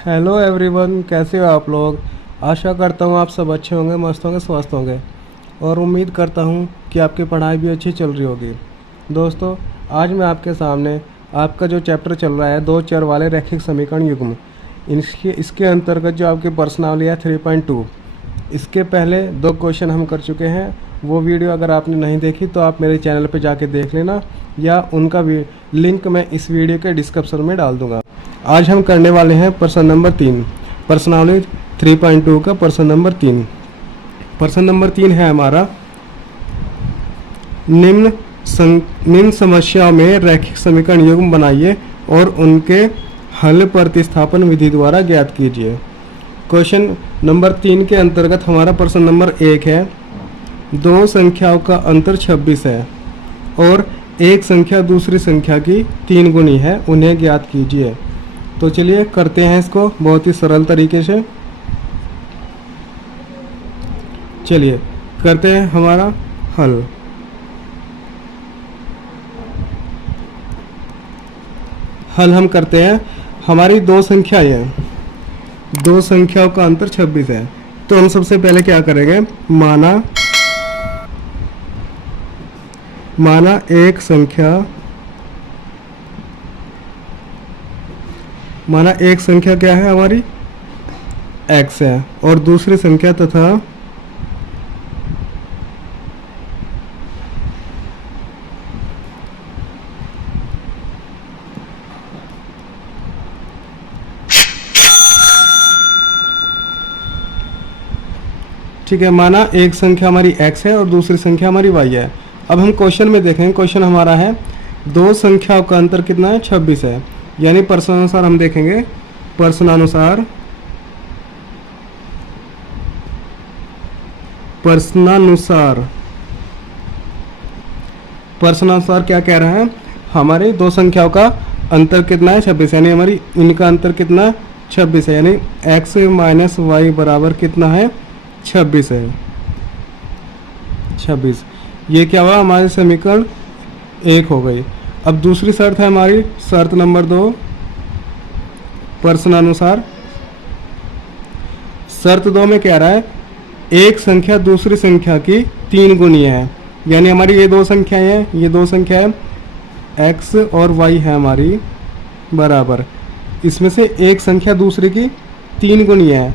Hello everyone, कैसे हो आप लोग। आशा करता हूँ आप सब अच्छे होंगे, मस्त होंगे, स्वस्थ होंगे और उम्मीद करता हूँ कि आपकी पढ़ाई भी अच्छी चल रही होगी। दोस्तों, आज मैं आपके सामने आपका जो चैप्टर चल रहा है दो चर वाले रैखिक समीकरण युग्म, इसके अंतर्गत जो आपकी प्रश्नावली है 3.2, इसके पहले दो क्वेश्चन हम कर चुके हैं। वो वीडियो अगर आपने नहीं देखी तो आप मेरे चैनल पर जाके देख लेना, या उनका भी लिंक मैं इस वीडियो के डिस्क्रिप्शन में डाल दूँगा। आज हम करने वाले हैं प्रश्न नंबर 3, प्रश्नावली 3.2 का प्रश्न नंबर 3। प्रश्न नंबर 3 है हमारा, निम्न समस्याओं में रैखिक समीकरण युग्म बनाइए और उनके हल प्रतिस्थापन विधि द्वारा ज्ञात कीजिए। क्वेश्चन नंबर 3 के अंतर्गत हमारा प्रश्न नंबर 1 है, दो संख्याओं का अंतर 26 है और एक संख्या दूसरी संख्या की 3 गुनी है, उन्हें ज्ञात कीजिए। तो चलिए करते हैं इसको बहुत ही सरल तरीके से। चलिए करते हैं हमारा हल। हल हम करते हैं, हमारी दो संख्याएं हैं, दो संख्याओं का अंतर 26 है। तो हम सबसे पहले क्या करेंगे, माना एक संख्या क्या है हमारी, x है, और दूसरी संख्या तथा ठीक है, माना एक संख्या हमारी x है और दूसरी संख्या हमारी y है। अब हम क्वेश्चन में देखें, क्वेश्चन हमारा है दो संख्याओं का अंतर कितना है, 26 है। यानी प्रश्नानुसार हम देखेंगे, प्रश्नानुसार क्या कह रहा है, हमारे दो संख्याओं का अंतर कितना है, 26। यानी हमारी इनका अंतर कितना है, 26 है। यानी x माइनस वाई बराबर कितना है, 26 है। 26 ये क्या हुआ, हमारे समीकरण 1 हो गई। अब दूसरी शर्त है हमारी, शर्त नंबर 2, प्रश्नानुसार शर्त 2 में कह रहा है एक संख्या दूसरी संख्या की 3 गुनी है। यानी हमारी ये दो संख्याएं हैं, ये दो संख्या है x और y है हमारी बराबर, इसमें से एक संख्या दूसरी की 3 गुनी है।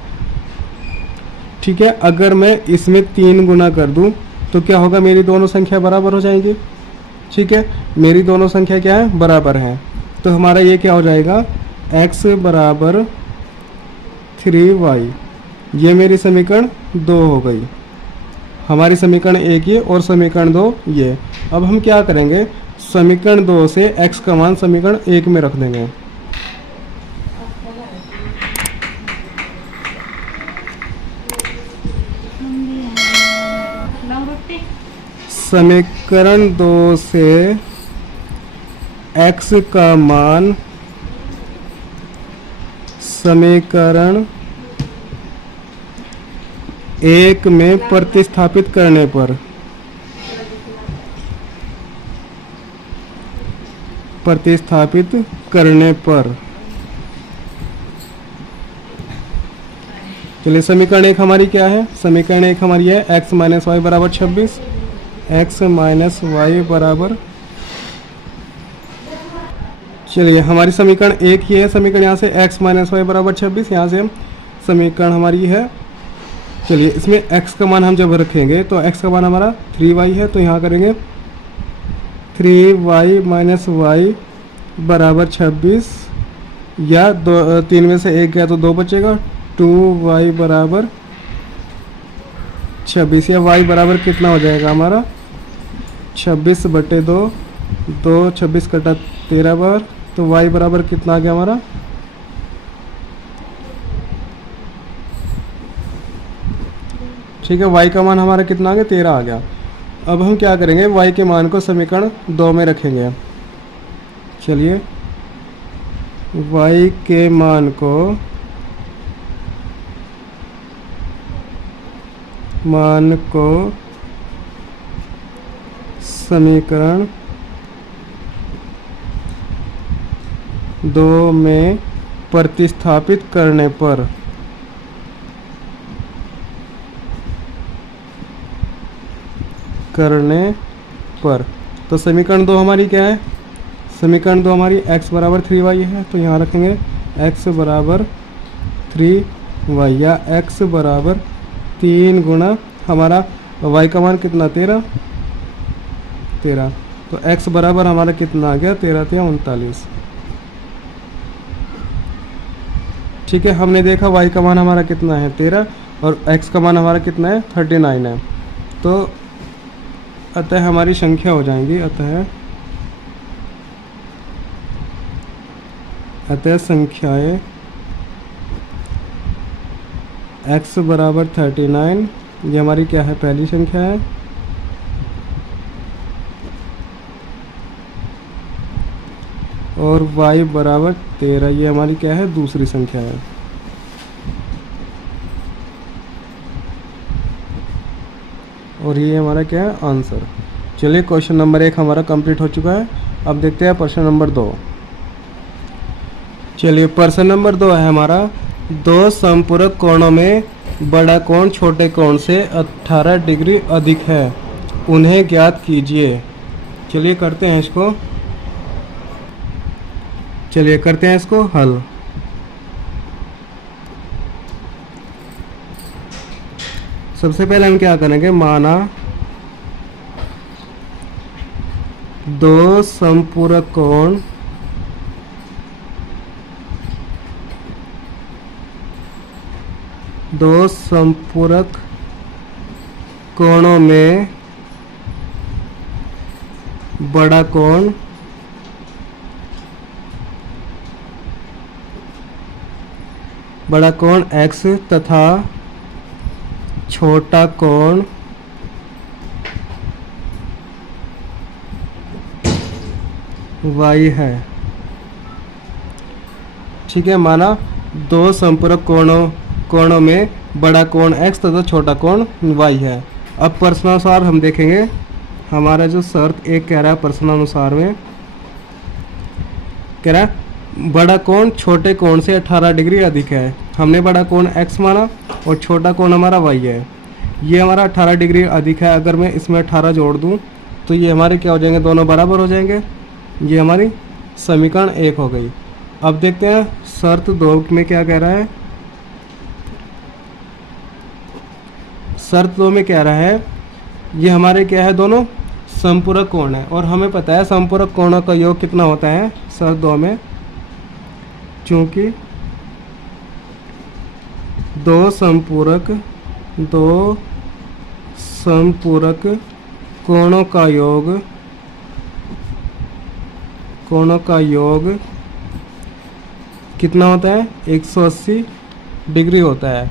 ठीक है, अगर मैं इसमें 3 गुना कर दूं तो क्या होगा, मेरी दोनों संख्या बराबर हो जाएंगी। ठीक है, मेरी दोनों संख्या क्या है, बराबर है। तो हमारा ये क्या हो जाएगा, x बराबर 3y, ये मेरी समीकरण 2 हो गई। हमारी समीकरण 1 ये और समीकरण 2 ये। अब हम क्या करेंगे, समीकरण 2 से x का मान समीकरण 1 में रख देंगे। समीकरण 2 से x का मान समीकरण 1 में प्रतिस्थापित करने पर चलिए समीकरण 1 हमारी क्या है, समीकरण 1 हमारी है x माइनस वाई बराबर 26, x माइनस वाई बराबर, चलिए हमारी समीकरण 1 ये है, समीकरण यहाँ से x माइनस वाई बराबर 26, यहाँ से समीकरण हमारी है। चलिए इसमें x का मान हम जब रखेंगे तो x का मान हमारा 3y है, तो यहाँ करेंगे 3y माइनस वाई बराबर 26, या 3 में से 1 गया तो 2 बचेगा, 2y बराबर 26, या y बराबर कितना हो जाएगा हमारा 26/2, 2 26 कटा 13 बार, तो y बराबर कितना आ गया हमारा, ठीक है, y का मान हमारा कितना आ गया, 13 आ गया। अब हम क्या करेंगे, y के मान को समीकरण 2 में रखेंगे। चलिए y के मान को समीकरण 2 में प्रतिस्थापित करने पर तो समीकरण 2 हमारी क्या है? समीकरण 2 हमारी x बराबर 3y है, तो यहाँ रखेंगे x बराबर 3y या x बराबर 3 गुणा हमारा y का मान कितना 13, तो x बराबर हमारा कितना आ गया 13 या 39। ठीक है, हमने देखा y का मान हमारा कितना है 13 और x का मान हमारा कितना है 39 है। तो अतः हमारी संख्या हो जाएंगी, अतः संख्याएं x बराबर 39, ये हमारी क्या है पहली संख्या है, और y बराबर 13 ये हमारी क्या है दूसरी संख्या है। और ये हमारा क्या है आंसर। चलिए क्वेश्चन नंबर 1 हमारा कंप्लीट हो चुका है। अब देखते हैं प्रश्न नंबर 2। चलिए प्रश्न नंबर 2 है हमारा, दो समपूरक कोणों में बड़ा कोण छोटे कोण से 18 डिग्री अधिक है, उन्हें ज्ञात कीजिए। चलिए करते हैं इसको हल। सबसे पहले हम क्या करेंगे, माना दो समपूरक कोणों में बड़ा कोण x तथा छोटा कोण y है। ठीक है, माना दो संपूरक कोणों में बड़ा कोण x तथा छोटा कोण y है। अब प्रश्नानुसार हम देखेंगे, हमारा जो शर्त एक कह रहा है प्रश्नानुसार में कह रहा है बड़ा कोण छोटे कोण से 18 डिग्री अधिक है। हमने बड़ा कोण x माना और छोटा कोण हमारा y है। ये हमारा 18 डिग्री अधिक है। अगर मैं इसमें 18 जोड़ दूं तो ये हमारे क्या हो जाएंगे, दोनों बराबर हो जाएंगे। ये हमारी समीकरण 1 हो गई। अब देखते हैं शर्त 2 में क्या कह रहा है। शर्त 2 में कह रहा है ये हमारे क्या है, दोनों समपूरक कोण है और हमें पता है समपूरक कोणों का योग कितना होता है शर्त 2 में, चूंकि दो समपूरक कोणों का योग कितना होता है 180 डिग्री होता है।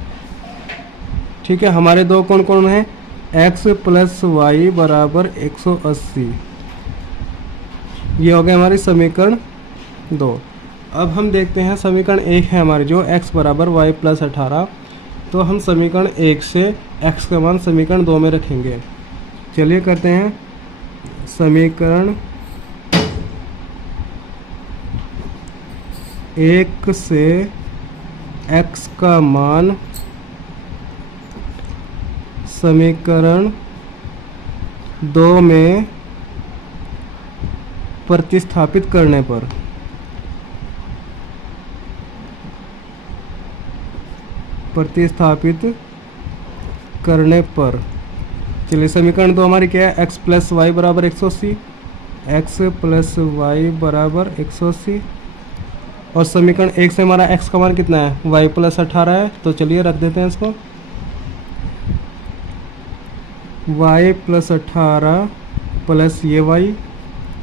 ठीक है, हमारे दो कोण कौन है, x प्लस वाई बराबर 180। ये हो गया हमारी समीकरण 2। अब हम देखते हैं समीकरण 1 है हमारी जो x बराबर वाई प्लस 18। तो हम समीकरण 1 से x का मान समीकरण 2 में रखेंगे। चलिए करते हैं समीकरण 1 से x का मान समीकरण 2 में प्रतिस्थापित करने पर चलिए समीकरण 2 हमारी क्या है, x प्लस वाई बराबर 180, x प्लस वाई बराबर 180। और समीकरण 1 से हमारा x का मान कितना है, y प्लस 18 है। तो चलिए रख देते हैं इसको, y प्लस 18 प्लस ये y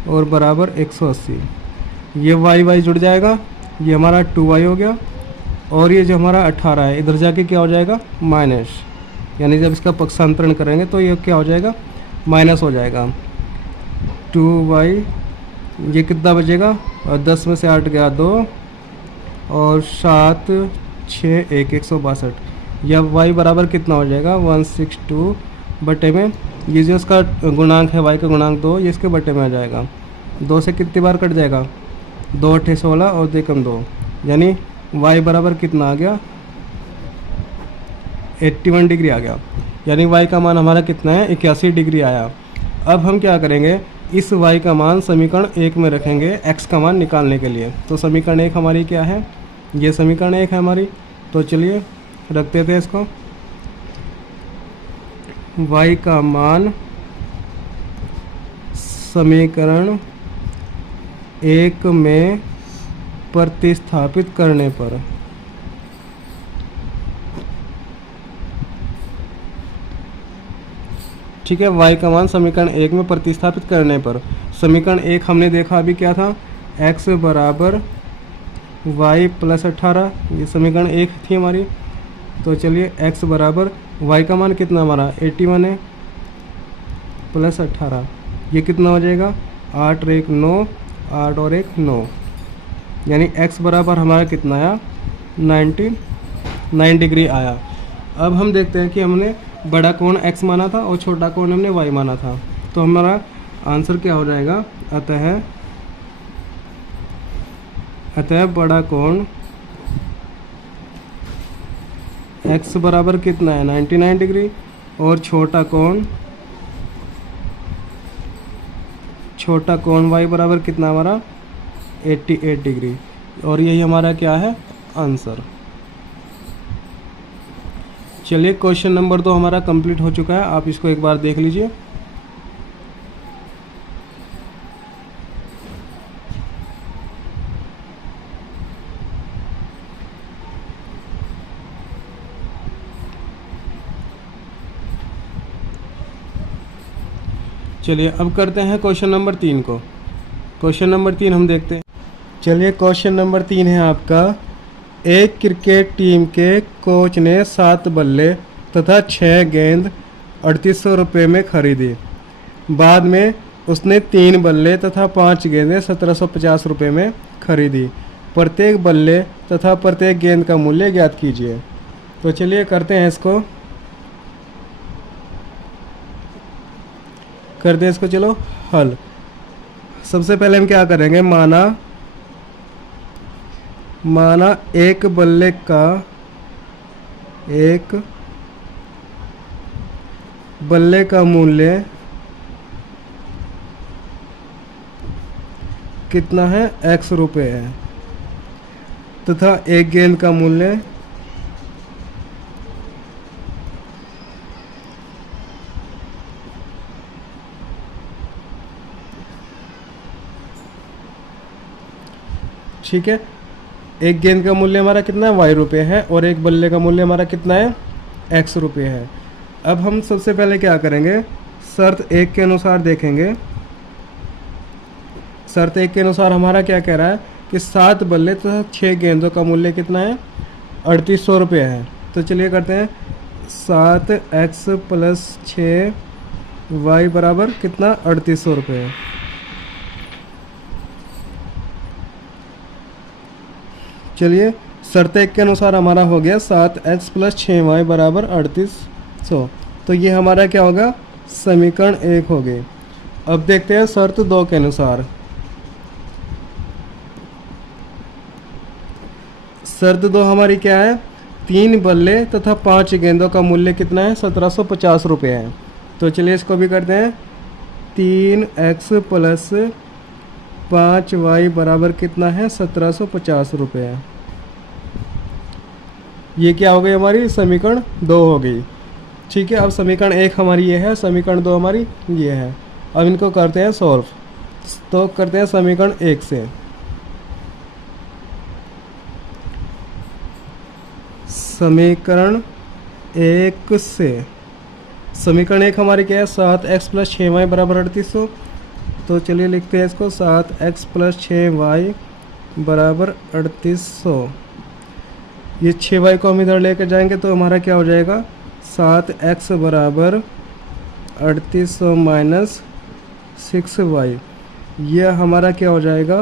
और बराबर 180। ये y जुड़ जाएगा, ये हमारा 2y हो गया। और ये जो हमारा 18 है इधर जाके क्या हो जाएगा माइनस, यानी जब इसका पक्षांतरण करेंगे तो ये क्या हो जाएगा माइनस हो जाएगा। 2y ये कितना बचेगा, और 10 में से 8 गया 2 और 7 6 1 162। यह y बराबर कितना हो जाएगा 162 बटे में ये जो इसका गुणांक है y का गुणांक 2, ये इसके बटे में आ जाएगा। 2 से कितनी बार कट जाएगा, 2 8 16 और 2 कम 2, यानी y बराबर कितना आ गया, 81 डिग्री आ गया। यानी y का मान हमारा कितना है, 81 डिग्री आया। अब हम क्या करेंगे, इस y का मान समीकरण 1 में रखेंगे x का मान निकालने के लिए। तो समीकरण 1 हमारी क्या है, ये समीकरण 1 है हमारी। तो चलिए रखते थे इसको, y का मान समीकरण 1 में प्रतिस्थापित करने पर, ठीक है, y का मान समीकरण 1 में प्रतिस्थापित करने पर, समीकरण 1 हमने देखा अभी क्या था, x बराबर y प्लस 18, ये समीकरण 1 थी हमारी। तो चलिए x बराबर y का मान कितना हमारा 81 है, प्लस 18, ये कितना हो जाएगा, 8 और 1 9, 8 और 1 9, यानी x बराबर हमारा कितना आया, 99 डिग्री आया। अब हम देखते हैं कि हमने बड़ा कोण x माना था और छोटा कोण हमने y माना था। तो हमारा आंसर क्या हो जाएगा, अतः बड़ा कोण x बराबर कितना है 99 डिग्री और छोटा कोण y बराबर कितना हमारा 88 डिग्री। और यही हमारा क्या है आंसर। चलिए क्वेश्चन नंबर 2 हमारा कंप्लीट हो चुका है, आप इसको एक बार देख लीजिए। चलिए अब करते हैं क्वेश्चन नंबर 3 को। क्वेश्चन नंबर 3 हम देखते हैं। चलिए क्वेश्चन नंबर 3 है आपका, एक क्रिकेट टीम के कोच ने 7 बल्ले तथा 6 गेंद 3800 रुपये में खरीदी। बाद में उसने 3 बल्ले तथा 5 गेंदें 1750 रुपये में खरीदी। प्रत्येक बल्ले तथा प्रत्येक गेंद का मूल्य ज्ञात कीजिए। तो चलिए करते हैं इसको, करते हैं इसको, चलो हल। सबसे पहले हम क्या करेंगे, माना एक बल्ले का मूल्य कितना है, x रुपये है, तथा एक गेंद का मूल्य ठीक है, एक गेंद का मूल्य हमारा कितना है y रुपये है और एक बल्ले का मूल्य हमारा कितना है x रुपये है। अब हम सबसे पहले क्या करेंगे, शर्त 1 के अनुसार देखेंगे। शर्त 1 के अनुसार हमारा क्या कह रहा है कि 7 बल्ले तथा 6 गेंदों का मूल्य कितना है 3800 रुपये है। तो चलिए करते हैं, 7x प्लस 6y बराबर कितना 3800 रुपये है। चलिए शर्त 1 के अनुसार हमारा हो गया 7x प्लस 6y बराबर 3800। तो ये हमारा क्या होगा, समीकरण 1 हो गए। अब देखते हैं शर्त 2 के अनुसार। शर्त 2 हमारी क्या है, 3 बल्ले तथा 5 गेंदों का मूल्य कितना है 1750 रुपये है। तो चलिए इसको भी करते हैं, 3x प्लस 5y बराबर कितना है 1750 रुपये है। ये क्या हो गई, हमारी समीकरण 2 हो गई। ठीक है, अब समीकरण 1 हमारी ये है, समीकरण 2 हमारी ये है। अब इनको करते हैं सॉल्व। तो करते हैं समीकरण 1 से। समीकरण 1 से, समीकरण 1 हमारी क्या है, 7x प्लस 6y बराबर 3800। तो चलिए लिखते हैं इसको, 7x प्लस 6y बराबर 3800। ये 6y को हम इधर लेकर जाएंगे तो हमारा क्या हो जाएगा, 7x बराबर 3800 माइनस 6y। यह हमारा क्या हो जाएगा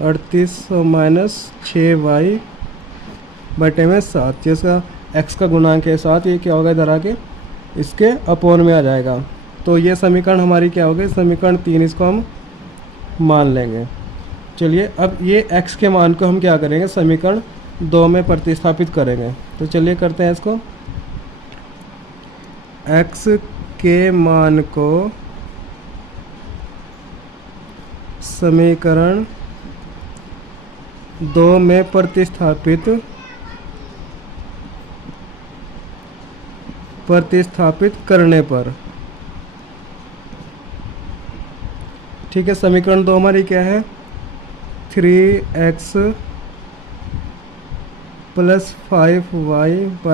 3800 माइनस 6y बटे में 7, जिसका x का गुणांक है 7, ये क्या होगा इधर आके इसके अपोन में आ जाएगा। तो ये समीकरण हमारी क्या हो गई, समीकरण 3 इसको हम मान लेंगे। चलिए अब ये x के मान को हम क्या करेंगे, समीकरण 2 में प्रतिस्थापित करेंगे। तो चलिए करते हैं इसको। x के मान को समीकरण 2 में प्रतिस्थापित करने पर, ठीक है, समीकरण 2 हमारी क्या है, 3x + 5y =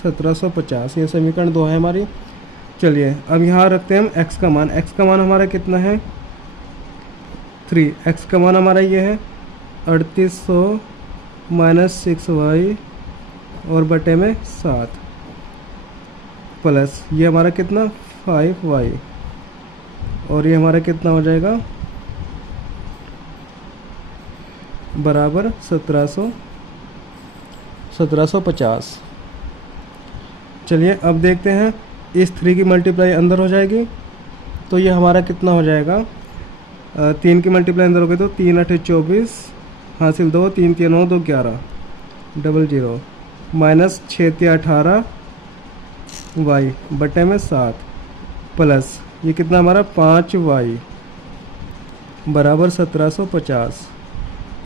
1750। ये समीकरण 2 है हमारी। चलिए अब यहाँ रखते हैं हम x का मान। x का मान हमारा कितना है, 3। x का मान हमारा ये है 3800 - 6y और बटे में 7 प्लस ये हमारा कितना 5y और ये हमारा कितना हो जाएगा बराबर 1750। चलिए अब देखते हैं, इस 3 की मल्टीप्लाई अंदर हो जाएगी तो ये हमारा कितना हो जाएगा, 3 की मल्टीप्लाई अंदर हो गई तो 3 8 24 हासिल 2, 3 3 9 2 11 00 माइनस 6 3 18 y बटे में 7 प्लस ये कितना हमारा 5y बराबर 1750।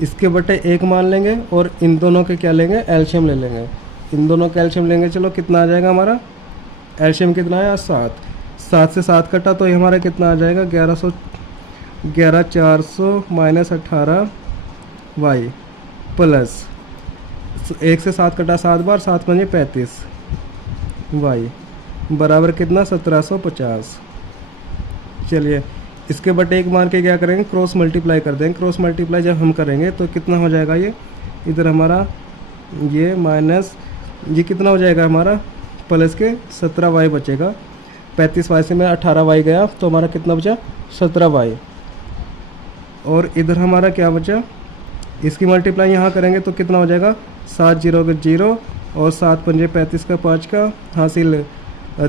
इसके बटे 1 मान लेंगे और इन दोनों के क्या लेंगे, एलसीएम ले लेंगे। इन दोनों का एलसीएम लेंगे। चलो कितना आ जाएगा हमारा, एलसीएम कितना है 7। 7 से 7 कटा तो ये हमारा कितना आ जाएगा 11 400 माइनस 18y प्लस 1 से 7 कटा 7 बार, 7 पंजे 35 y बराबर कितना 1750। चलिए इसके बटे 1 मान के क्या करेंगे, क्रॉस मल्टीप्लाई कर देंगे। क्रॉस मल्टीप्लाई जब हम करेंगे तो कितना हो जाएगा, ये इधर हमारा ये माइनस ये कितना हो जाएगा हमारा प्लस के 17y बचेगा। 35y से में 18y गया तो हमारा कितना बचा 17y और इधर हमारा क्या बचा, इसकी मल्टीप्लाई यहाँ करेंगे तो कितना हो जाएगा 7 0 का 0 और 7 पंजे 35 का 5 का हासिल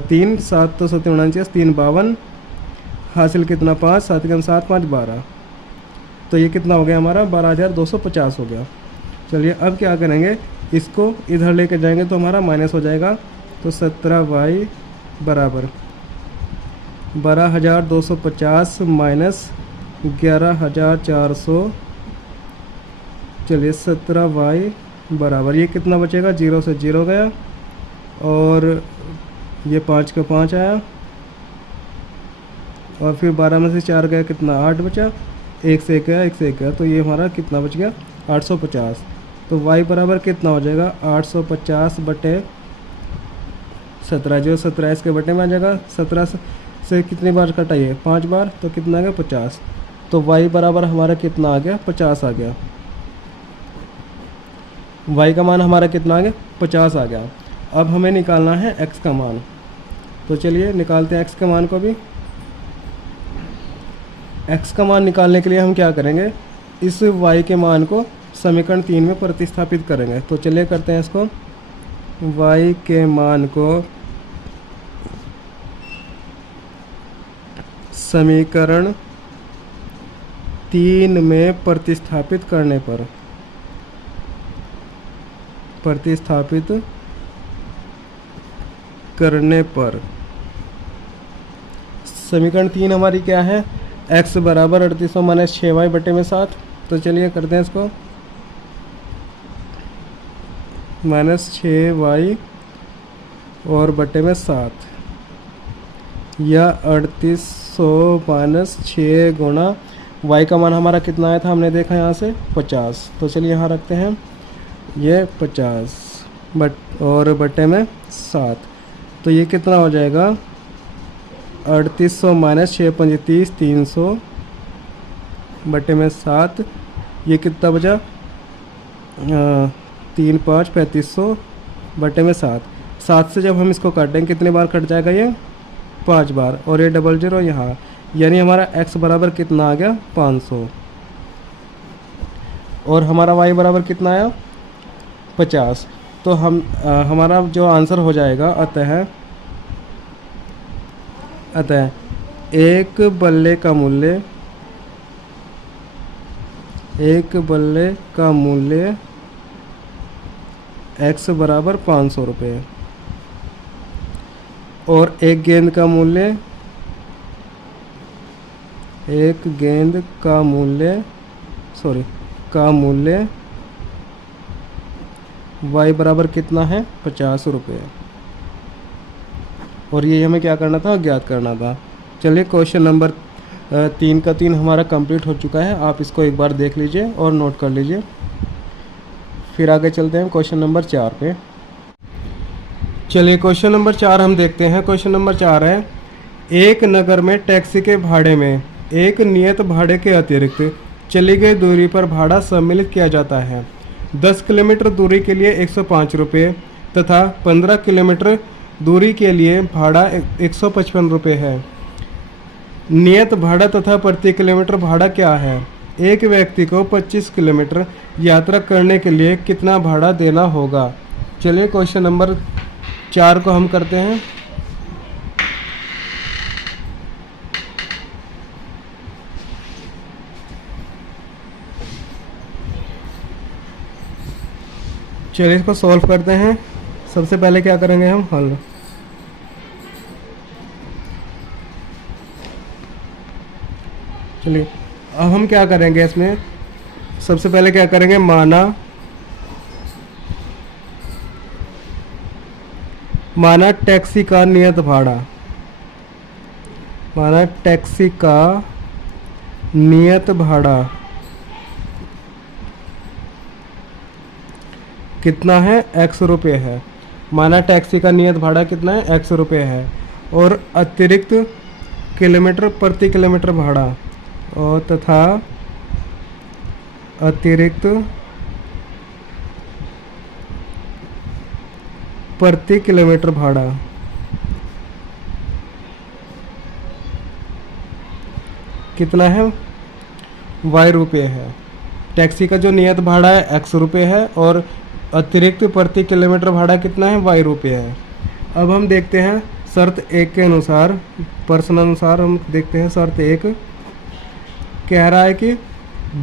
3 7 तो 7 49 3 52 हासिल कितना 5 7 के 7 5 12 तो ये कितना हो गया हमारा 12250 हो गया। चलिए अब क्या करेंगे, इसको इधर लेके जाएंगे तो हमारा माइनस हो जाएगा तो 17y बराबर 12250 माइनस 11400। चलिए 17y बराबर ये कितना बचेगा, 0 से 0 गया और ये 5 का 5 आया और फिर 12 में से 4 गया कितना 8 बचा, 1 से 1 गया 1 से 1 गया तो ये हमारा कितना बच गया 850। तो y बराबर कितना हो जाएगा 850 बटे 17, जो 17 इसके बटे में आ जाएगा। 17 से कितनी बार कटाइए 5 बार तो कितना आ गया 50। तो y बराबर हमारा कितना आ गया 50 आ गया। y का मान हमारा कितना आ गया 50 आ गया। अब हमें निकालना है x का मान। तो चलिए निकालते हैं x के मान को भी। x का मान निकालने के लिए हम क्या करेंगे, इस y के मान को समीकरण 3 में प्रतिस्थापित करेंगे। तो चलिए करते हैं इसको। y के मान को समीकरण 3 में प्रतिस्थापित करने पर समीकरण 3 हमारी क्या है, x बराबर 3800 माइनस 6y बटे में 7। तो चलिए करते हैं इसको, माइनस 6y और बटे में 7 या 3800 माइनस 6 गुणा y का मान हमारा कितना आया था हमने देखा यहाँ से 50। तो चलिए यहाँ रखते हैं ये 50 और बटे में 7 तो ये कितना हो जाएगा 3800 माइनस 6 पंजे 30 300 बटे में 7 ये कितना बचा 3 5 3500 बटे में 7 से जब हम इसको काटेंगे कितने बार कट जाएगा ये 5 बार और ये 00 यहाँ, यानी हमारा x बराबर कितना आ गया 500 और हमारा y बराबर कितना आया 50। तो हमारा जो आंसर हो जाएगा अतः एक बल्ले का मूल्य एक बल्ले का मूल्य x बराबर 500 रुपये और एक गेंद का मूल्य y बराबर कितना है 50 रुपये। और ये हमें क्या करना था, ज्ञात करना था। चलिए क्वेश्चन नंबर 3 का 3 हमारा कंप्लीट हो चुका है। आप इसको एक बार देख लीजिए और नोट कर लीजिए। फिर आगे चलते हैं क्वेश्चन नंबर 4 पे। चलिए क्वेश्चन नंबर 4 हम देखते हैं। क्वेश्चन नंबर 4 है, एक नगर में टैक्सी के भाड़े में एक नियत भाड़े के अतिरिक्त चली गई दूरी पर भाड़ा सम्मिलित किया जाता है। 10 किलोमीटर दूरी के लिए 105 रुपये तथा 15 किलोमीटर दूरी के लिए भाड़ा 155 रुपये है। नियत भाड़ा तथा प्रति किलोमीटर भाड़ा क्या है? एक व्यक्ति को 25 किलोमीटर यात्रा करने के लिए कितना भाड़ा देना होगा? चलिए क्वेश्चन नंबर 4 को हम करते हैं। चलिए इसको सॉल्व करते हैं। सबसे पहले क्या करेंगे हम, हल। चलिए अब हम क्या करेंगे इसमें, सबसे पहले क्या करेंगे, माना टैक्सी का नियत भाड़ा, माना टैक्सी का नियत भाड़ा कितना है, x रुपये है। माना टैक्सी का नियत भाड़ा कितना है, x रुपये है। और अतिरिक्त किलोमीटर प्रति किलोमीटर भाड़ा और तथा अतिरिक्त प्रति किलोमीटर भाड़ा कितना है, y रुपये है। टैक्सी का जो नियत भाड़ा है x रुपये है और अतिरिक्त प्रति किलोमीटर भाड़ा कितना है, y रुपये है। अब हम देखते हैं शर्त 1 के अनुसार, प्रश्न अनुसार हम देखते हैं। शर्त 1 कह रहा है कि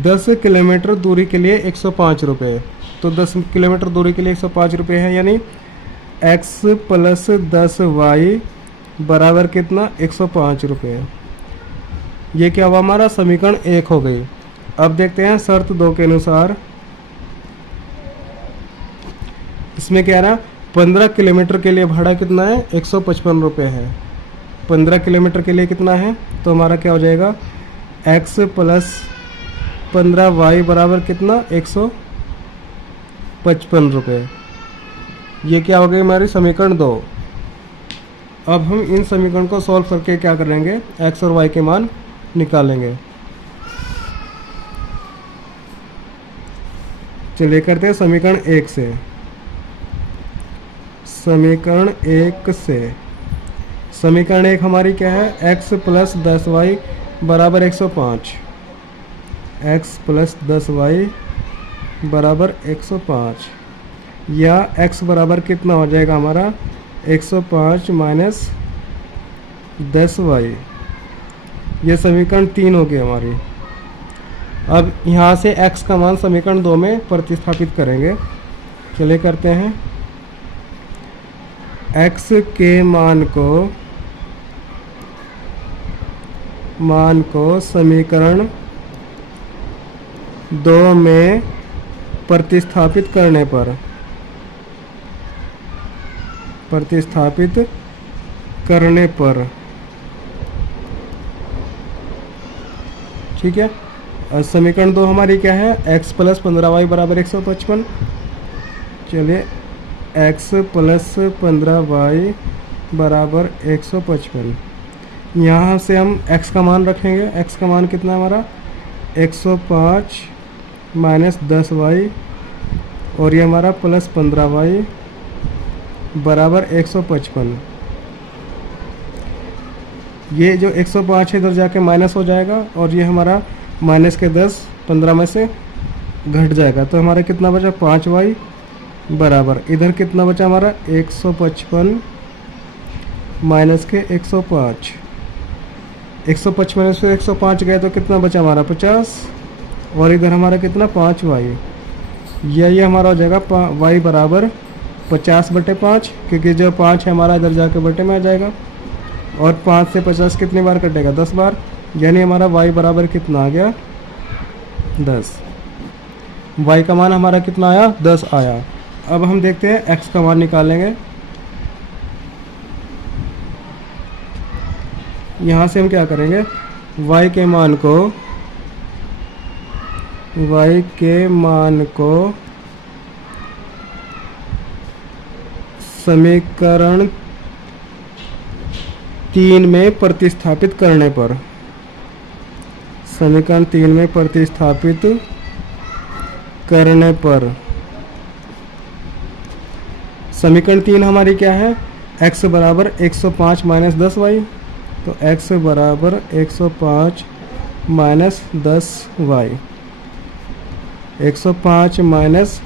10 किलोमीटर दूरी के लिए 105 रुपये। तो 10 किलोमीटर दूरी के लिए 105 रुपये है, यानी x प्लस 10y बराबर कितना, 105 रुपये। ये क्या हुआ, हमारा समीकरण 1 हो गई। अब देखते हैं शर्त 2 के अनुसार। इसमें क्या रहा, 15 किलोमीटर के लिए भाड़ा कितना है, 155 रुपये है। 15 किलोमीटर के लिए कितना है, तो हमारा क्या हो जाएगा, x प्लस 15y बराबर कितना, 155 रुपये। ये क्या हो गई हमारी समीकरण 2। अब हम इन समीकरण को सॉल्व करके क्या करेंगे, x और y के मान निकालेंगे। चलिए करते हैं समीकरण 1 से। समीकरण 1 से, समीकरण 1 हमारी क्या है, x प्लस 10y बराबर 105, x प्लस 10y बराबर 105, या x बराबर कितना हो जाएगा हमारा, 105 माइनस 10y। ये समीकरण 3 हो गई हमारी। अब यहाँ से x का मान समीकरण 2 में प्रतिस्थापित करेंगे। चलिए करते हैं। x के मान को समीकरण 2 में प्रतिस्थापित करने पर ठीक है। समीकरण 2 हमारी क्या है, x प्लस 15y बराबर 155। चलिए x प्लस 15y बराबर 155। यहाँ से हम x का मान रखेंगे। x का मान कितना है हमारा, 105 माइनस 10y, और ये हमारा प्लस 15y बराबर 155। ये जो 105 है इधर जाके माइनस हो जाएगा, और ये हमारा माइनस के 10 15 में से घट जाएगा। तो हमारा कितना बचा, 5y बराबर, इधर कितना बचा हमारा, 155 माइनस के 105। 155 में से 105 गए तो कितना बचा हमारा, 50। और इधर हमारा कितना 5y, ये हमारा हो जाएगा y बराबर 50/5, क्योंकि जो 5 है हमारा इधर जाके बटे में आ जाएगा। और 5 से 50 कितनी बार कटेगा 10 बार, यानी हमारा y बराबर कितना आ गया 10। y का मान हमारा कितना आया 10 आया। अब हम देखते हैं x का मान निकालेंगे। यहाँ से हम क्या करेंगे, y के मान को समीकरण 3 में प्रतिस्थापित करने पर, समीकरण 3 में प्रतिस्थापित करने पर समीकरण 3 हमारी क्या है, x बराबर 105 माइनस 10y, तो x बराबर 105 माइनस 10y, 105 माइनस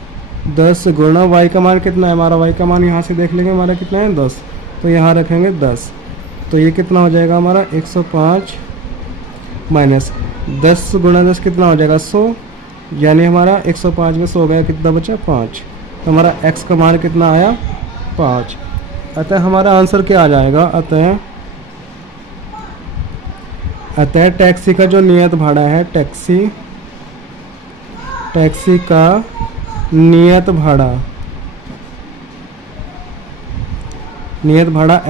10 गुणा y का मान कितना है, हमारा y का मान यहाँ से देख लेंगे हमारा कितना है 10, तो यहाँ रखेंगे 10, तो ये कितना हो जाएगा हमारा 105 माइनस 10 गुणा 10 कितना हो जाएगा 100, यानी हमारा 105 में 100 गया, कितना बचा 5, तो हमारा x का मान कितना आया 5। अतः हमारा आंसर क्या आ जाएगा, अतः टैक्सी का जो नियत भाड़ा है, टैक्सी का नियत भाड़ा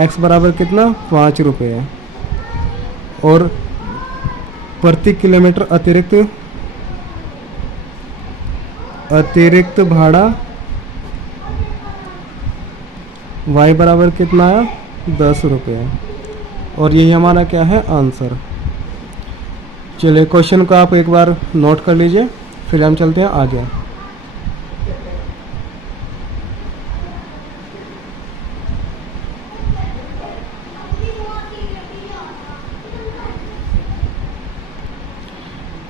x बराबर कितना 5 रुपये, और प्रति किलोमीटर अतिरिक्त भाड़ा y बराबर कितना है 10 रुपये, और यही हमारा क्या है आंसर। चलिए क्वेश्चन को आप एक बार नोट कर लीजिए, फिर हम चलते हैं आगे।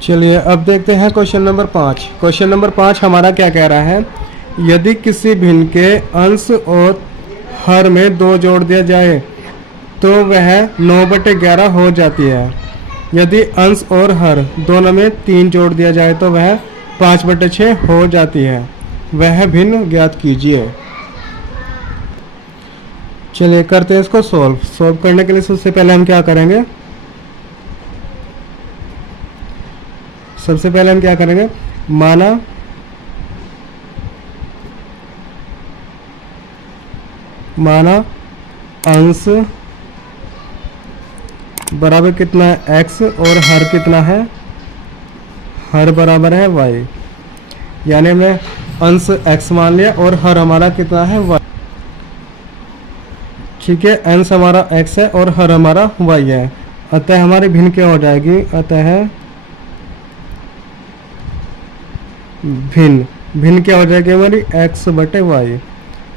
चलिए अब देखते हैं क्वेश्चन नंबर 5। क्वेश्चन नंबर 5 हमारा क्या कह रहा है, यदि किसी भिन्न के अंश और हर में 2 जोड़ दिया जाए तो वह 9/11 हो जाती है। यदि अंश और हर दोनों में 3 जोड़ दिया जाए तो वह 5/6 हो जाती है। वह भिन्न ज्ञात कीजिए। चलिए करते हैं इसको सॉल्व करने के लिए सबसे पहले हम क्या करेंगे, माना अंश बराबर कितना है x और हर कितना है, हर बराबर है y, यानी हमने अंश x मान लिया और हर हमारा कितना है y। ठीक है, अंश हमारा x है और हर हमारा y है। अतः हमारी भिन्न क्या हो जाएगी, अतः भिन्न क्या हो जाएगी हमारी x/y,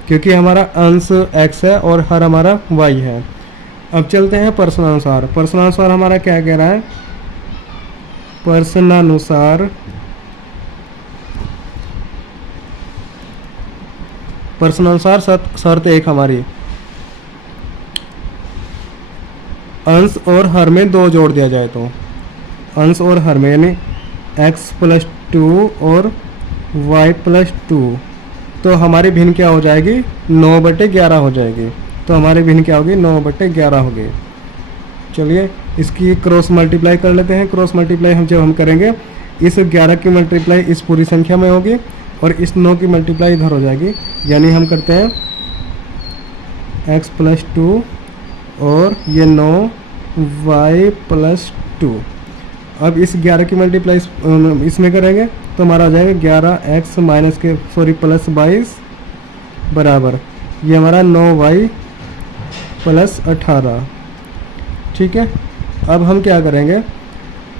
क्योंकि हमारा अंश x है और हर हमारा y है। अब चलते हैं प्रश्नानुसार। प्रश्नानुसार हमारा क्या कह रहा है, प्रश्नानुसार शर्त 1 हमारी, अंश और हर में 2 जोड़ दिया जाए तो, अंश और हर में यानी x+2 और y+2, तो हमारी भिन्न क्या हो जाएगी 9/11 हो जाएगी। तो हमारी भिन्न क्या होगी 9/11 होगी। चलिए इसकी क्रॉस मल्टीप्लाई कर लेते हैं। क्रॉस मल्टीप्लाई हम करेंगे, इस 11 की मल्टीप्लाई इस पूरी संख्या में होगी और इस 9 की मल्टीप्लाई इधर हो जाएगी, यानी हम करते हैं x+2 और ये 9 y+2। अब इस 11 की मल्टीप्लाई इसमें करेंगे तो हमारा आ जाएगा 11x माइनस के प्लस 22 बराबर ये हमारा 9y + 18। ठीक है, अब हम क्या करेंगे,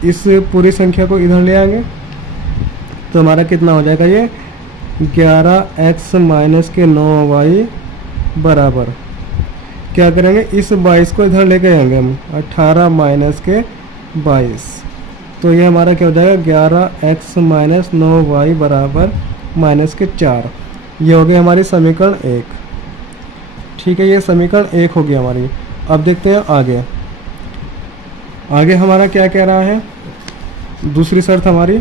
इस पूरी संख्या को इधर ले आएंगे तो हमारा कितना हो जाएगा, ये 11x माइनस के 9y बराबर क्या करेंगे, इस 22 को इधर लेके आएंगे हम, 18 माइनस के 22, तो ये हमारा क्या हो जाएगा 11x माइनस 9y बराबर -4। ये हो गई हमारी समीकरण 1। ठीक है, ये समीकरण 1 हो गई हमारी। अब देखते हैं आगे हमारा क्या कह रहा है। दूसरी शर्त हमारी,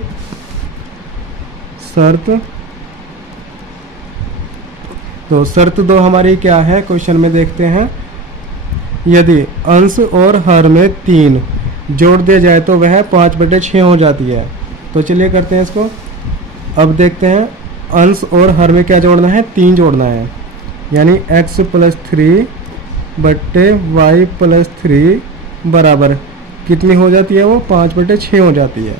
शर्त, तो शर्त 2 हमारी क्या है क्वेश्चन में देखते हैं। यदि अंश और हर में 3 जोड़ दिया जाए तो वह 5/6 हो जाती है। तो चलिए करते हैं इसको। अब देखते हैं अंश और हर में क्या जोड़ना है, 3 जोड़ना है, यानी x + 3 बट्टे y + 3 बराबर कितनी हो जाती है, वो 5/6 हो जाती है।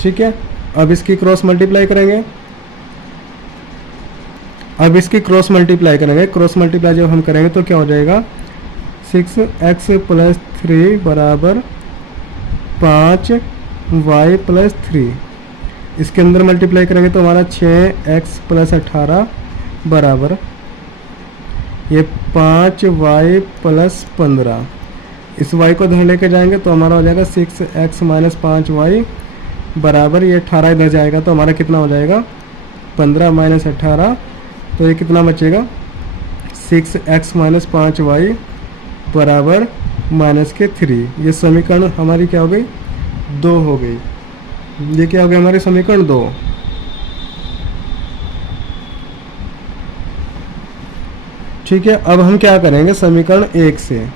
ठीक है, अब इसकी क्रॉस मल्टीप्लाई करेंगे। क्रॉस मल्टीप्लाई जब हम करेंगे तो क्या हो जाएगा, 6x + 3 बराबर 5y + 3। इसके अंदर मल्टीप्लाई करेंगे तो हमारा 6x + 18 बराबर ये 5y + 15। इस y को इधर लेके जाएंगे तो हमारा हो जाएगा 6x - 5y बराबर ये 18 इधर जाएगा तो हमारा कितना हो जाएगा, 15 - 18, तो ये कितना बचेगा, 6x - 5y बराबर -3। ये समीकरण हमारी क्या हो गई, 2 हो गई। ये क्या हो गया, हमारी समीकरण 2। ठीक है, अब हम क्या करेंगे समीकरण 1 से।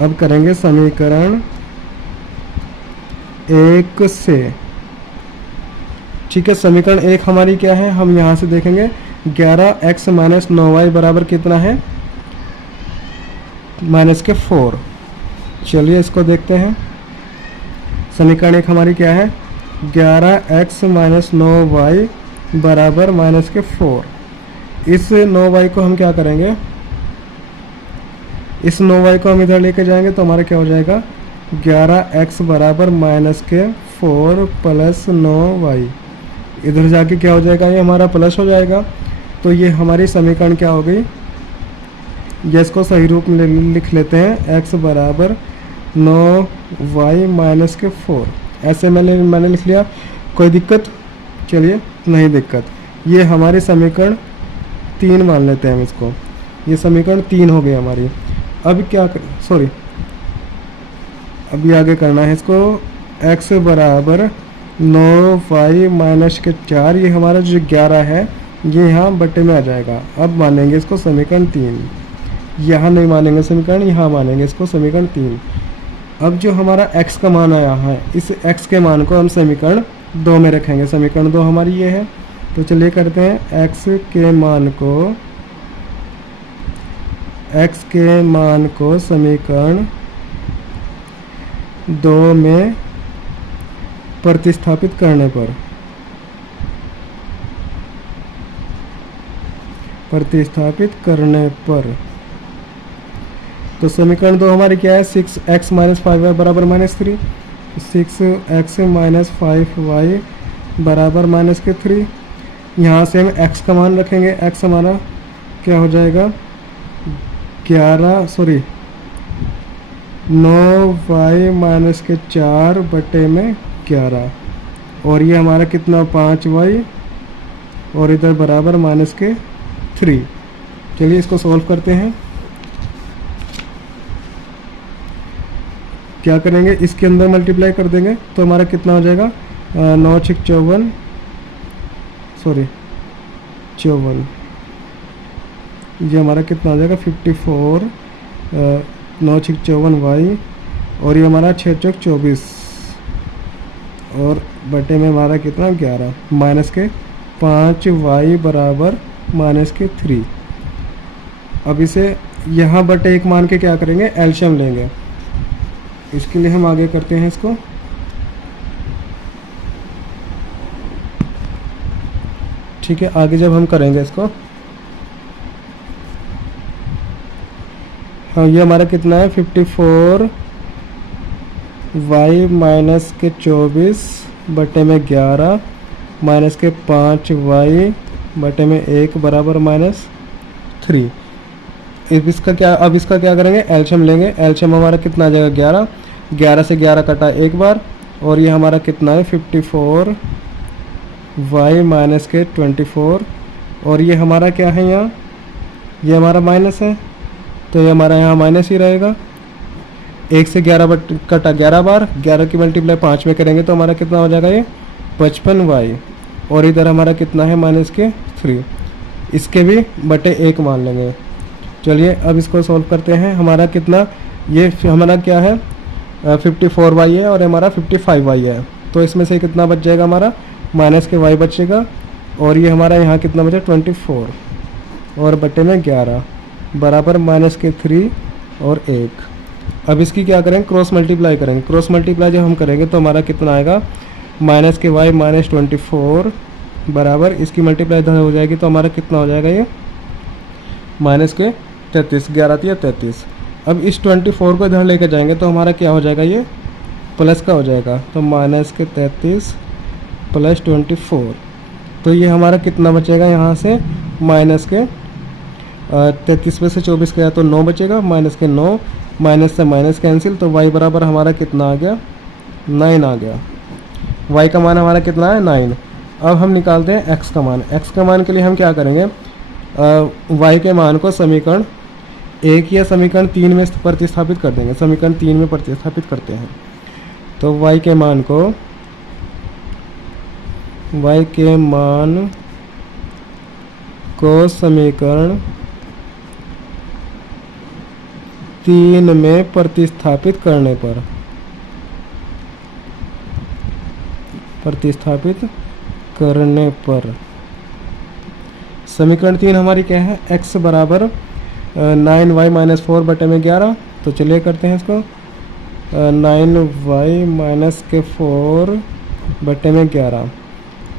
अब करेंगे समीकरण 1 से। ठीक है, समीकरण 1 हमारी क्या है, हम यहाँ से देखेंगे 11x - 9y बराबर कितना है, -4। चलिए इसको देखते हैं। समीकरण 1 हमारी क्या है, 11x - 9y बराबर -4। इस 9y को हम क्या करेंगे, इस 9y को हम इधर लेके जाएंगे तो हमारा क्या हो जाएगा, 11x बराबर -4 + 9y। इधर जाके क्या हो जाएगा, ये हमारा प्लस हो जाएगा। तो ये हमारी समीकरण क्या हो गई, ये इसको सही रूप में लिख लेते हैं, x बराबर 9y - 4। ऐसे मैंने लिख लिया। कोई दिक्कत, चलिए नहीं दिक्कत। ये हमारी समीकरण 3 मान लेते हैं हम इसको। ये समीकरण 3 हो गई हमारी। अब क्या सॉरी अभी आगे करना है इसको, x बराबर 9y - 4, ये हमारा जो 11 है ये यहाँ बट्टे में आ जाएगा। अब मानेंगे इसको समीकरण 3, यहाँ नहीं मानेंगे समीकरण, यहाँ मानेंगे इसको समीकरण 3। अब जो हमारा x का मान आया है, इस x के मान को हम समीकरण 2 में रखेंगे। समीकरण 2 हमारी ये है। तो चलिए करते हैं, x के मान को समीकरण 2 में प्रतिस्थापित करने पर तो समीकरण 2 हमारी क्या है, 6x - 5y बराबर -3। 6x - 5y बराबर -3। यहाँ से हम x का मान रखेंगे। x हमारा क्या हो जाएगा, 9y - 4 बटे में 11, और ये हमारा कितना 5y, और इधर बराबर -3। चलिए इसको सॉल्व करते हैं। क्या करेंगे, इसके अंदर मल्टीप्लाई कर देंगे तो हमारा कितना हो जाएगा, 9 × 54, 54। ये हमारा कितना हो जाएगा, 54, 9 × 54y, और ये हमारा 6 × 24, और बटे में हमारा कितना 11, -5y बराबर -3। अब इसे यहाँ बटे 1 मान के क्या करेंगे, एलसीएम लेंगे। इसके लिए हम आगे करते हैं इसको। ठीक है, आगे जब हम करेंगे इसको, हाँ ये हमारा कितना है, 54y - 24 बटे में 11 -5y बटे में 1 बराबर -3। अब इसका क्या करेंगे, एलसीएम लेंगे। एलसीएम हमारा कितना आ जाएगा, 11। 11 से 11 कटा एक बार, और ये हमारा कितना है, 54y - 24, और ये हमारा क्या है यहाँ, ये हमारा माइनस है, तो ये हमारा यहाँ माइनस ही रहेगा। 1 से 11 कटा 11 बार, 11 की मल्टीप्लाई 5 में करेंगे तो हमारा कितना हो जाएगा, ये 55y। और इधर हमारा कितना है -3, इसके भी बटे 1 मान लेंगे। चलिए अब इसको सॉल्व करते हैं। हमारा कितना, ये हमारा क्या है 54y है और हमारा 55y है, तो इसमें से कितना बच जाएगा हमारा -y बचेगा, और ये हमारा यहाँ कितना बचा 24 और बटे में 11 बराबर -3 और 1। अब इसकी क्या करेंगे, क्रॉस मल्टीप्लाई करेंगे। क्रॉस मल्टीप्लाई जब हम करेंगे तो हमारा कितना आएगा -y -24 बराबर, इसकी मल्टीप्लाई इधर हो जाएगी तो हमारा कितना हो जाएगा ये -33, 11 या 33। अब इस 24 को इधर लेकर जाएंगे तो हमारा क्या हो जाएगा, ये प्लस का हो जाएगा, तो -33 + 24, तो ये हमारा कितना बचेगा यहाँ से -33 में से 24 गया तो 9 बचेगा, -9, माइनस से माइनस कैंसिल, तो y बराबर हमारा कितना आ गया 9 आ गया। y का मान हमारा कितना है 9। अब हम निकालते हैं x का मान। x का मान के लिए हम क्या करेंगे, y के मान को समीकरण 1 या समीकरण 3 में प्रतिस्थापित कर देंगे। समीकरण 3 में प्रतिस्थापित करते हैं तो y के मान को समीकरण 3 में प्रतिस्थापित करने पर समीकरण 3 हमारी क्या है, x बराबर 9y - 4 बटे में 11। तो चलिए करते हैं इसको, 9y - 4 बटे में 11।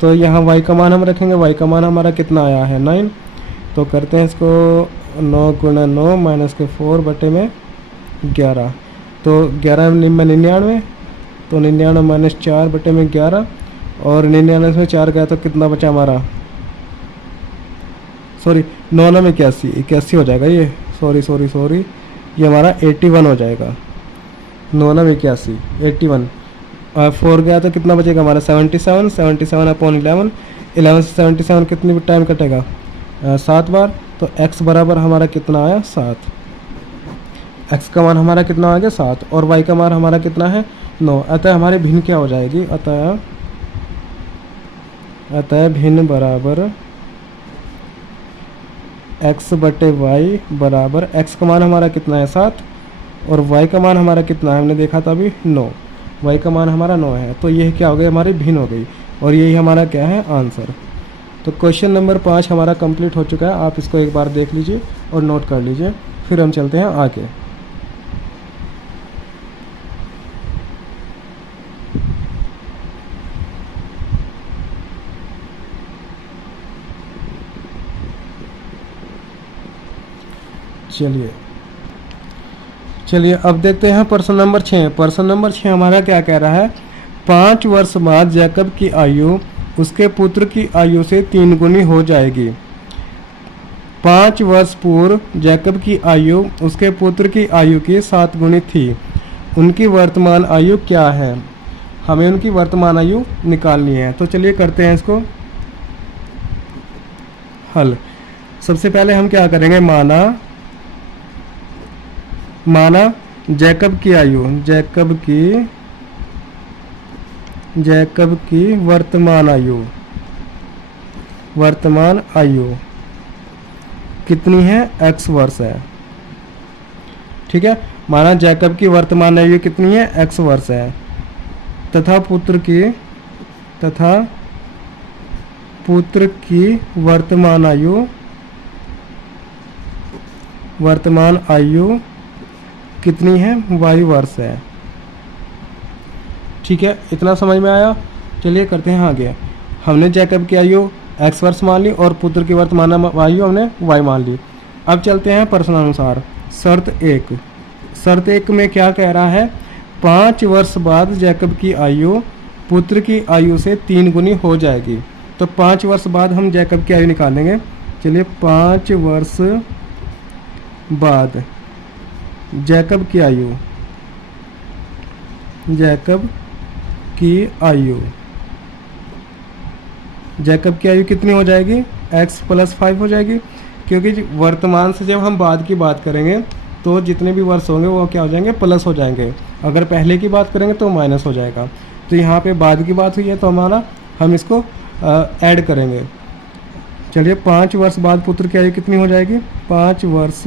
तो यहाँ y का मान हम रखेंगे, y का मान हमारा कितना आया है 9। तो करते हैं इसको 9 × 9 - 4 बटे में 11। तो 11 में 99, तो 99 - 4 बटे में 11, और 99 में 4 गया तो कितना बचा हमारा, सॉरी 9 में 81 हो जाएगा ये, सॉरी ये हमारा 81 हो जाएगा। 9 में 81 4 गया तो कितना बचेगा हमारा 77 अपॉन 11 से 77 कितनी टाइम कटेगा 7 बार। तो x बराबर हमारा कितना आया 7। x का मान हमारा कितना आ गया 7, और y का मान हमारा कितना है 9। अतः हमारे भिन्न क्या हो जाएगी, अतः भिन्न बराबर x बटे y बराबर, x का मान हमारा कितना है 7 और y का मान हमारा कितना है, हमने देखा था अभी 9, y का मान हमारा 9 है। तो ये क्या हो गई, हमारी भिन्न हो गई, और यही हमारा क्या है आंसर। तो क्वेश्चन नंबर 5 हमारा कंप्लीट हो चुका है। आप इसको एक बार देख लीजिए और नोट कर लीजिए, फिर हम चलते हैं आगे। चलिए अब देखते हैं प्रश्न नंबर 6। प्रश्न नंबर 6 हमारा क्या कह रहा है, 5 वर्ष बाद जैकब की आयु उसके पुत्र की आयु से 3 गुनी हो जाएगी। 5 वर्ष पूर्व जैकब की आयु उसके पुत्र की आयु की 7 गुनी थी। उनकी वर्तमान आयु क्या है, हमें उनकी वर्तमान आयु निकालनी है। तो चलिए करते हैं इसको हल। सबसे पहले हम क्या करेंगे, माना जैकब की आयु, जैकब की वर्तमान आयु कितनी है, x वर्ष है। ठीक है, माना जैकब की वर्तमान आयु कितनी है, x वर्ष है, तथा पुत्र की वर्तमान आयु कितनी है, y वर्ष है। ठीक है, इतना समझ में आया। चलिए करते हैं आगे। हमने जैकब की आयु x वर्ष मान ली और पुत्र की वर्तमान आयु हमने y मान ली। अब चलते हैं प्रश्नानुसार। शर्त 1 में क्या कह रहा है, 5 वर्ष बाद जैकब की आयु पुत्र की आयु से 3 गुनी हो जाएगी। तो 5 वर्ष बाद हम जैकब की आयु निकालेंगे। चलिए 5 वर्ष बाद जैकब की आयु कितनी हो जाएगी, x + 5 हो जाएगी, क्योंकि वर्तमान से जब हम बाद की बात करेंगे तो जितने भी वर्ष होंगे वो क्या हो जाएंगे, प्लस हो जाएंगे। अगर पहले की बात करेंगे तो माइनस हो जाएगा। तो यहाँ पे बाद की बात हुई है तो हमारा हम इसको ऐड करेंगे। चलिए 5 वर्ष बाद पुत्र की आयु कितनी हो जाएगी? 5 वर्ष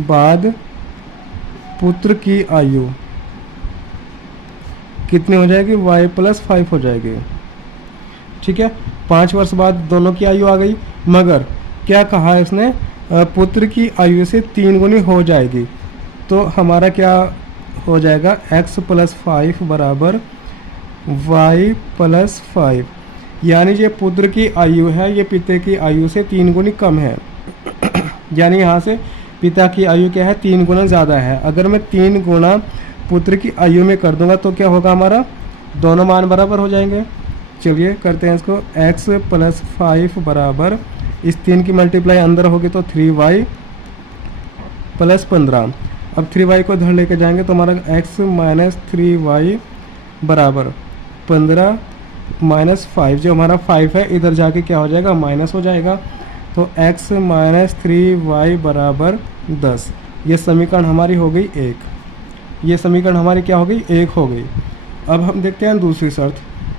बाद पुत्र की आयु कितनी हो जाएगी? y+5 हो जाएगी। ठीक है, 5 वर्ष बाद दोनों की आयु आ गई, मगर क्या कहा है इसने? पुत्र की आयु से 3 गुनी हो जाएगी। तो हमारा क्या हो जाएगा? x+5 बराबर y+5, यानी ये पुत्र की आयु है, ये पिता की आयु से 3 गुनी कम है। यानी यहाँ से पिता की आयु क्या है? 3 गुना ज़्यादा है। अगर मैं 3 गुना पुत्र की आयु में कर दूंगा तो क्या होगा हमारा? दोनों मान बराबर हो जाएंगे। चलिए करते हैं इसको। x+5 बराबर, इस 3 की मल्टीप्लाई अंदर होगी तो 3y+15। अब 3y को इधर लेके जाएंगे तो हमारा x-3y बराबर 15 -5, जो हमारा 5 है इधर जाके क्या हो जाएगा? माइनस हो जाएगा। तो x-3y बराबर 10। ये समीकरण हमारी हो गई 1। ये समीकरण हमारी क्या हो गई? 1 हो गई। अब हम देखते हैं दूसरी शर्त।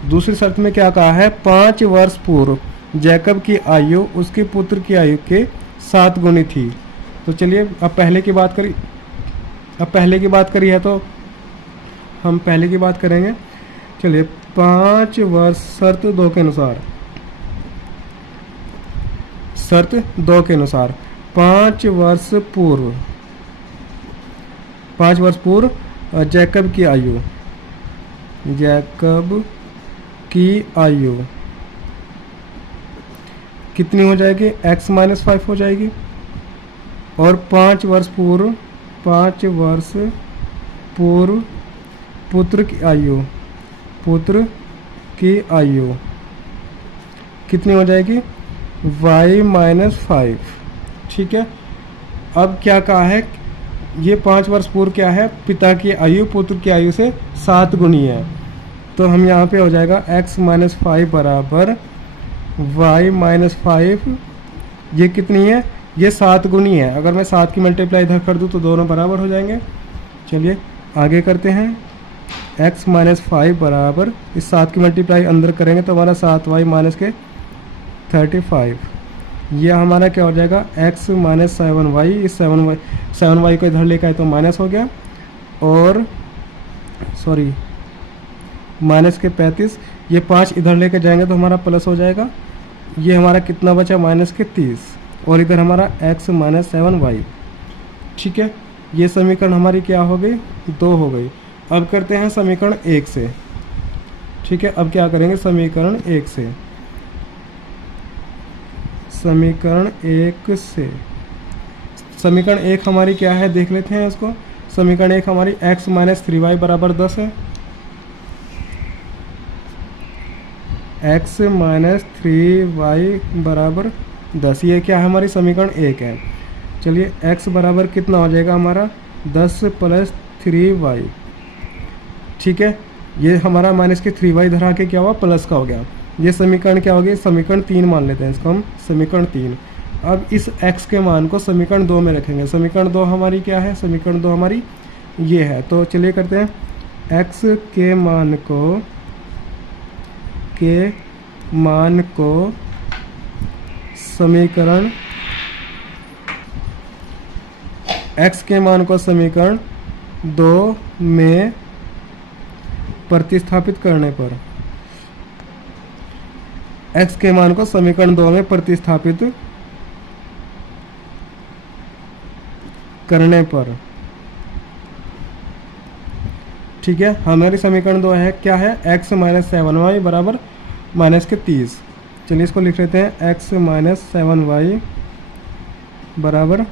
दूसरी शर्त में क्या कहा है? 5 वर्ष पूर्व जैकब की आयु उसके पुत्र की आयु के 7 गुनी थी। तो चलिए अब पहले की बात करी है तो हम पहले की बात करेंगे। चलिए 5 वर्ष, शर्त 2 के अनुसार, शर्त 2 के अनुसार 5 वर्ष पूर्व जैकब की आयु कितनी हो जाएगी? x-5 हो जाएगी। और 5 वर्ष पूर्व पुत्र की आयु कितनी हो जाएगी? y-5। ठीक है, अब क्या कहा है? ये 5 वर्ष पूर्व क्या है? पिता की आयु पुत्र की आयु से 7 गुनी है। तो हम यहाँ पे हो जाएगा x-5 बराबर y-5। ये कितनी है? ये 7 गुनी है। अगर मैं 7 की मल्टीप्लाई इधर कर दूँ तो दोनों बराबर हो जाएंगे। चलिए आगे करते हैं। x-5 बराबर, इस 7 की मल्टीप्लाई अंदर करेंगे तो हमारा 7y-35। यह हमारा क्या हो जाएगा? x-7y। इस 7y को इधर लेकर आए तो माइनस हो गया, और सॉरी माइनस के 35। ये 5 इधर लेकर जाएंगे तो हमारा प्लस हो जाएगा। ये हमारा कितना बचा? -30, और इधर हमारा x-7y। ठीक है, ये समीकरण हमारी क्या हो गई? 2 हो गई। अब करते हैं समीकरण 1 से। ठीक है, अब क्या करेंगे? समीकरण 1 से, समीकरण 1 हमारी क्या है? देख लेते हैं उसको। समीकरण 1 हमारी x-3y बराबर 10 है। x-3y बराबर 10, ये क्या है? हमारी समीकरण 1 है। चलिए x बराबर कितना हो जाएगा हमारा? 10 + 3y। ठीक है, ये हमारा माइनस के 3y इधर आके क्या हुआ? प्लस का हो गया। ये समीकरण क्या हो गया? समीकरण 3 मान लेते हैं इसको हम, समीकरण 3। अब इस x के मान को समीकरण 2 में रखेंगे। समीकरण 2 हमारी क्या है? समीकरण 2 हमारी ये है। तो चलिए करते हैं। x के मान को समीकरण समीकरण 2 में प्रतिस्थापित करने पर, x के मान को समीकरण 2 में प्रतिस्थापित करने पर, ठीक है, हमारी समीकरण 2 है क्या है? x-7y बराबर -30। चलिए इसको लिख लेते हैं। x-7y बराबर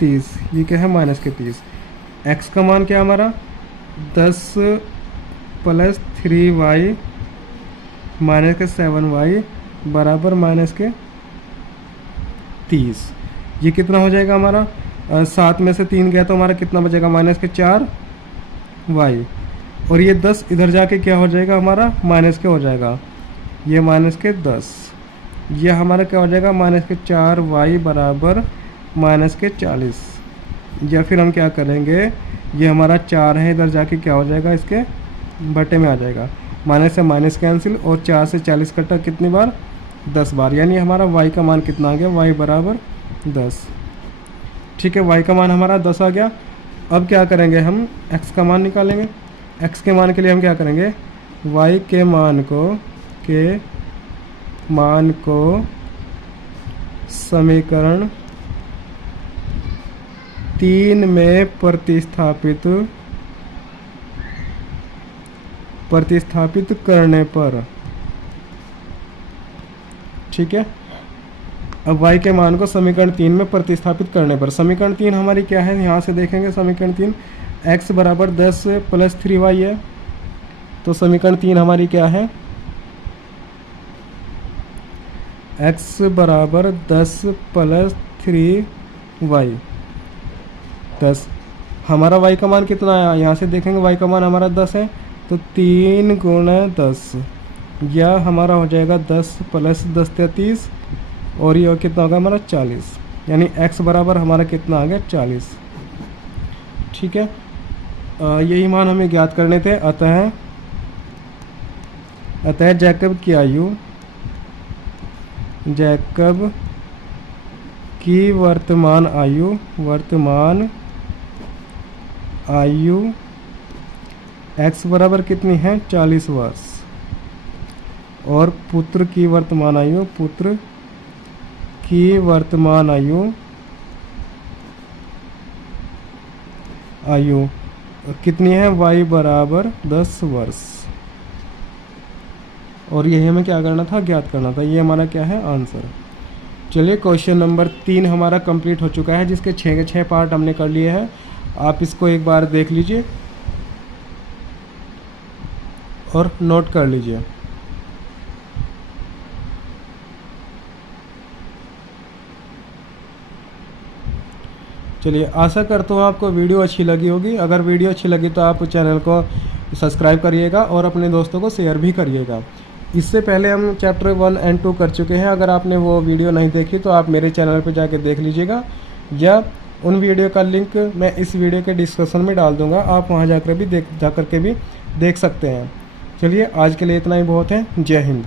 30। ये क्या है? -30। x का मान क्या हमारा? 10 + 3y -7y बराबर -30। ये कितना हो जाएगा हमारा? 7 में से 3 गया तो हमारा कितना बचेगा? -4y। और ये 10 इधर जाके क्या हो जाएगा हमारा? माइनस के हो जाएगा। ये -10। ये हमारा क्या हो जाएगा? -4y बराबर -40। या फिर हम क्या करेंगे? ये हमारा 4 है, इधर जाके क्या हो जाएगा? इसके बटे में आ जाएगा। माइनस से माइनस कैंसिल, और 4 से 40 कटा कितनी बार, 10 बार। यानी हमारा y का मान कितना आ गया, y बराबर 10। ठीक है, y का मान हमारा 10 आ गया। अब क्या करेंगे, हम x का मान निकालेंगे। x के मान के लिए हम क्या करेंगे, y के मान को समीकरण 3 में प्रतिस्थापित करने पर, ठीक है। अब y के मान को समीकरण 3 में प्रतिस्थापित करने पर, समीकरण 3 हमारी क्या है, यहाँ से देखेंगे समीकरण 3 x बराबर 10 प्लस 3y है। तो समीकरण 3 हमारी क्या है, x बराबर 10 प्लस 3y 10। हमारा y का मान कितना आया, यहाँ से देखेंगे y का मान हमारा 10 है, तो 3 गुणा 10, या हमारा हो जाएगा 10 प्लस 10 30, और ये कितना होगा हमारा 40। यानी x बराबर हमारा कितना आ गया, 40। ठीक है, यही मान हमें ज्ञात करने थे। अतः जैकब की वर्तमान आयु x बराबर कितनी है, 40 वर्ष, और पुत्र की वर्तमान आयु कितनी है, y बराबर 10 वर्ष। और यही हमें क्या करना था, ज्ञात करना था। ये हमारा क्या है, आंसर। चलिए, क्वेश्चन नंबर 3 हमारा कंप्लीट हो चुका है, जिसके 6 के 6 पार्ट हमने कर लिए हैं। आप इसको एक बार देख लीजिए और नोट कर लीजिए। चलिए, आशा करता हूँ आपको वीडियो अच्छी लगी होगी। अगर वीडियो अच्छी लगी तो आप चैनल को सब्सक्राइब करिएगा और अपने दोस्तों को शेयर भी करिएगा। इससे पहले हम चैप्टर 1 एंड 2 कर चुके हैं। अगर आपने वो वीडियो नहीं देखी तो आप मेरे चैनल पर जाके देख लीजिएगा, या उन वीडियो का लिंक मैं इस वीडियो के डिस्क्रिप्शन में डाल दूँगा, आप वहाँ जाकर के भी देख सकते हैं। चलिए, आज के लिए इतना ही बहुत है। जय हिंद।